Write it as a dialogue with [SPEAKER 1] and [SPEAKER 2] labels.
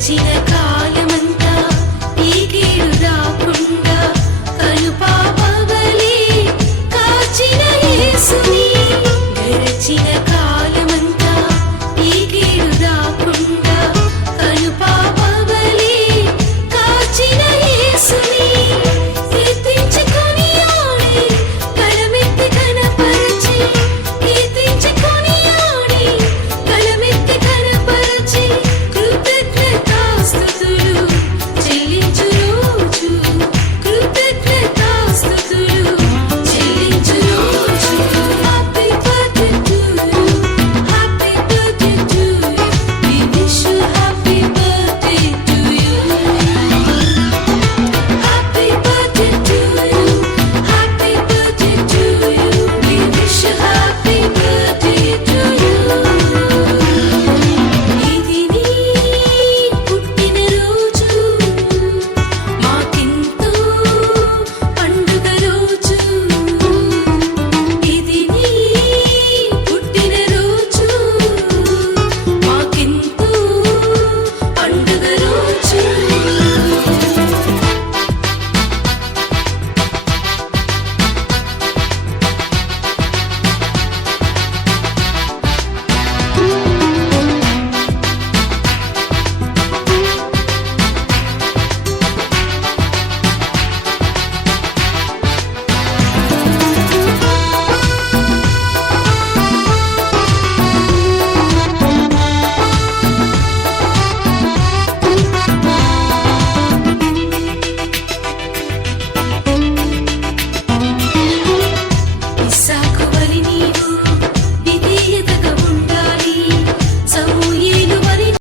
[SPEAKER 1] See Tina.